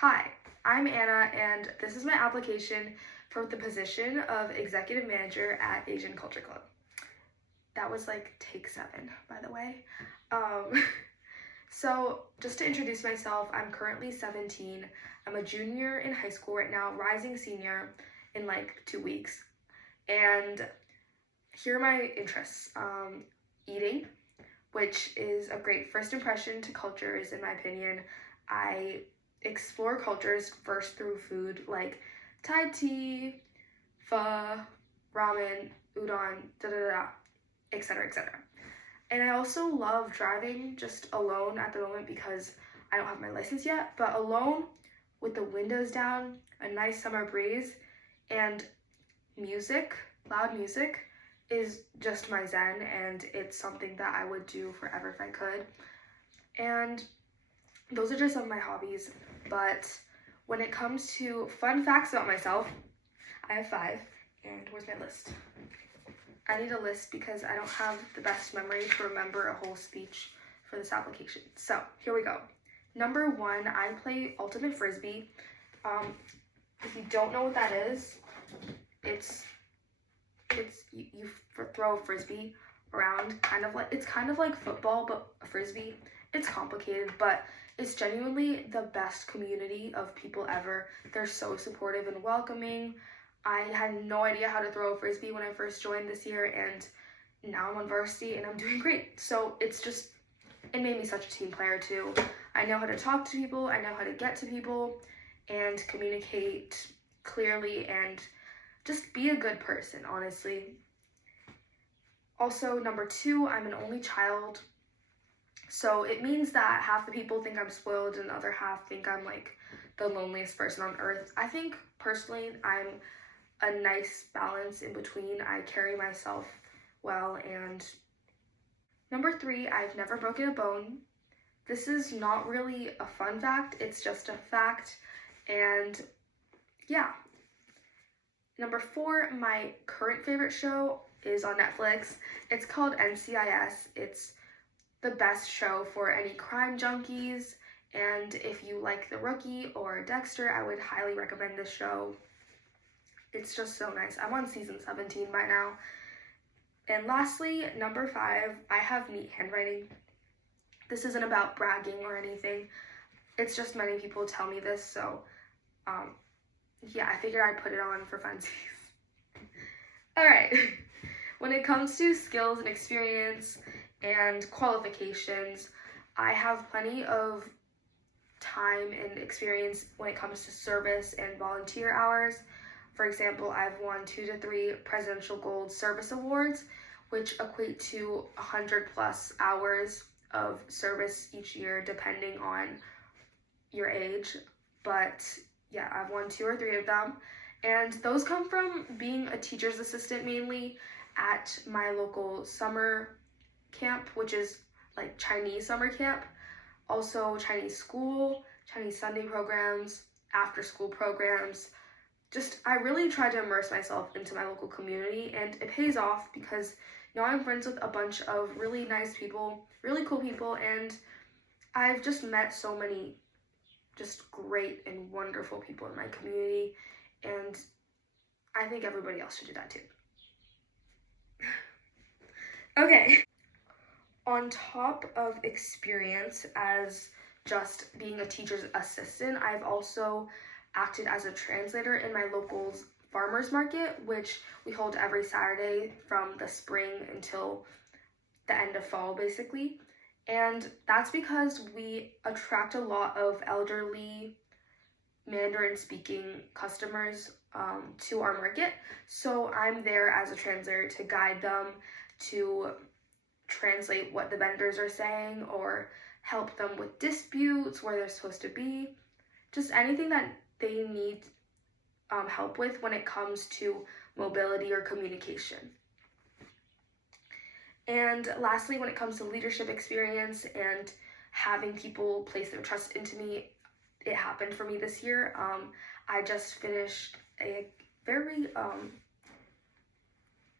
Hi, I'm Anna, and this is my application for the position of Executive Manager at Asian Culture Club. That was like take 7, by the way. Um, so just to introduce myself, I'm currently 17. I'm a junior in high school right now, rising senior in like 2 weeks. And here are my interests. Eating, which is a great first impression to cultures, in my opinion. I explore cultures first through food, like Thai tea, pho, ramen, udon, etc., etc. And I also love driving just alone at the moment because I don't have my license yet, but alone with the windows down, a nice summer breeze, and music, loud music, is just my zen, and it's something that I would do forever if I could. And those are just some of my hobbies, but when it comes to fun facts about myself, I have 5, and where's my list? I need a list because I don't have the best memory to remember a whole speech for this application. So here we go. Number 1, I play ultimate frisbee. If you don't know what that is, it's you throw a frisbee around, it's kind of like football, but a frisbee. It's complicated, but it's genuinely the best community of people ever. They're so supportive and welcoming. I had no idea how to throw a frisbee when I first joined this year, and now I'm on varsity and I'm doing great. So it made me such a team player too. I know how to talk to people, I know how to get to people and communicate clearly and just be a good person, honestly. Also, number 2, I'm an only child. So it means that half the people think I'm spoiled and the other half think I'm like the loneliest person on earth. I think personally I'm a nice balance in between. I carry myself well. And number 3, I've never broken a bone. This is not really a fun fact, it's just a fact. And yeah. Number 4, my current favorite show is on Netflix. It's called NCIS. It's the best show for any crime junkies, and if you like The Rookie or Dexter, I would highly recommend this show. It's just so nice. I'm on season 17 by now. And lastly, number 5, I have neat handwriting. This isn't about bragging or anything. It's just many people tell me this, so yeah, I figured I'd put it on for funsies. Alright, when it comes to skills and experience and qualifications, I have plenty of time and experience when it comes to service and volunteer hours. For example, I've won 2 to 3 Presidential Gold Service Awards, which equate to 100 plus hours of service each year, depending on your age. But yeah, I've won 2 or 3 of them, and those come from being a teacher's assistant mainly at my local summer camp, which is like Chinese summer camp, also Chinese school, Chinese Sunday programs, after school programs. I really try to immerse myself into my local community, and it pays off because now I'm friends with a bunch of really nice people, really cool people, and I've just met so many just great and wonderful people in my community, and I think everybody else should do that too. Okay. On top of experience as just being a teacher's assistant, I've also acted as a translator in my local farmers market, which we hold every Saturday from the spring until the end of fall, basically. And that's because we attract a lot of elderly Mandarin-speaking customers to our market. So I'm there as a translator to guide them, to translate what the vendors are saying, or help them with disputes where they're supposed to be. Just anything that they need help with when it comes to mobility or communication. And lastly, when it comes to leadership experience and having people place their trust into me, it happened for me this year. I just finished a very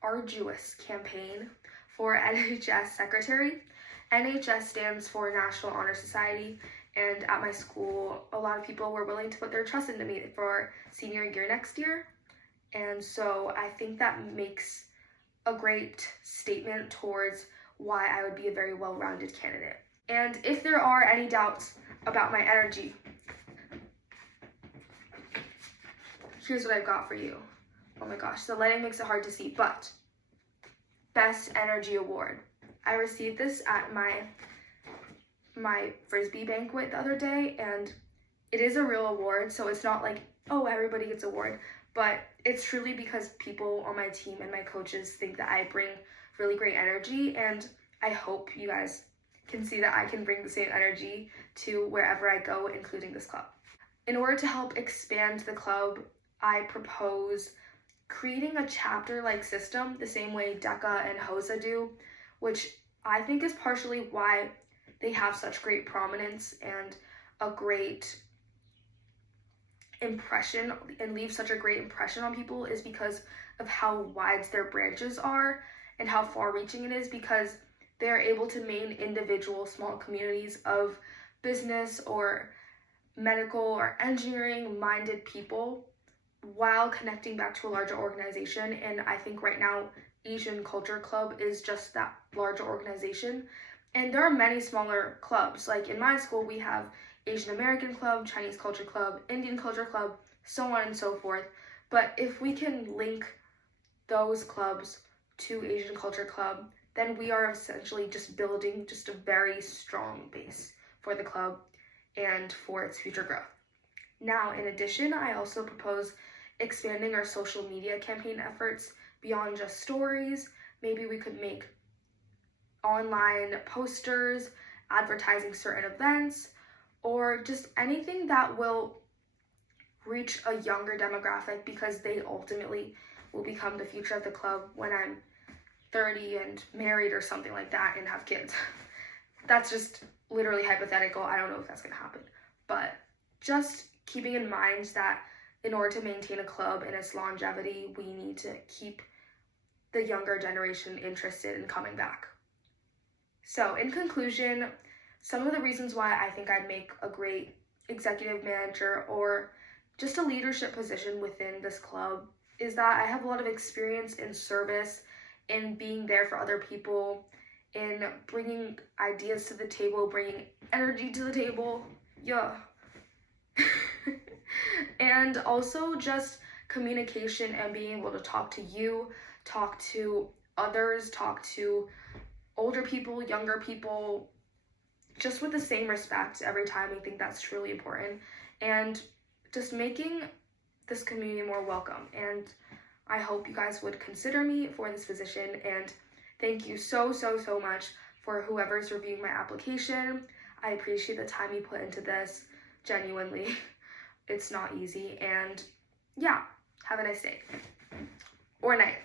arduous campaign for NHS Secretary. NHS stands for National Honor Society, And at my school, a lot of people were willing to put their trust into me for senior year next year. And so I think that makes a great statement towards why I would be a very well-rounded candidate. And if there are any doubts about my energy, here's what I've got for you. Oh my gosh, the lighting makes it hard to see, but Best Energy Award. I received this at my Frisbee banquet the other day, and it is a real award, so it's not like, oh, everybody gets an award, but it's truly because people on my team and my coaches think that I bring really great energy, and I hope you guys can see that I can bring the same energy to wherever I go, including this club. In order to help expand the club, I propose creating a chapter-like system the same way DECA and HOSA do, which I think is partially why they have such great prominence and a great impression and leave such a great impression on people, is because of how wide their branches are and how far-reaching it is, because they're able to maintain individual small communities of business or medical or engineering minded people while connecting back to a larger organization. And I think right now Asian Culture Club is just that larger organization. And there are many smaller clubs. Like in my school, we have Asian American Club, Chinese Culture Club, Indian Culture Club, so on and so forth. But if we can link those clubs to Asian Culture Club, then we are essentially just building just a very strong base for the club and for its future growth. Now, in addition, I also propose expanding our social media campaign efforts beyond just stories. Maybe we could make online posters advertising certain events, or just anything that will reach a younger demographic, because they ultimately will become the future of the club when I'm 30 and married or something like that and have kids. That's just literally hypothetical. I don't know if that's going to happen. But just keeping in mind that in order to maintain a club and its longevity, we need to keep the younger generation interested in coming back. So in conclusion, some of the reasons why I think I'd make a great executive manager or just a leadership position within this club is that I have a lot of experience in service, in being there for other people, in bringing ideas to the table, bringing energy to the table, and also just communication and being able to talk to you, talk to others, talk to older people, younger people, just with the same respect every time. I think that's truly important, and just making this community more welcome. And I hope you guys would consider me for this position, and thank you so much for whoever's reviewing my application. I appreciate the time you put into this, genuinely. It's not easy, and yeah, have a nice day or night.